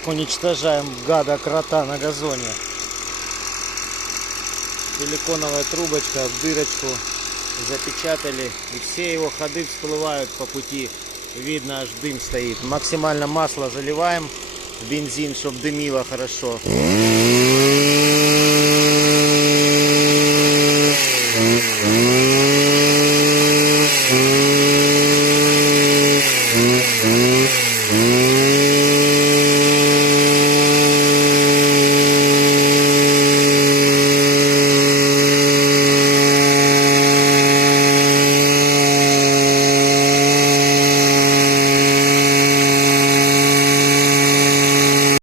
так уничтожаем гада-крота на газоне. Силиконовая трубочка в дырочку запечатали. И все его ходы всплывают по пути. Видно, аж дым стоит. Максимально масло заливаем в бензин, чтобы дымило хорошо.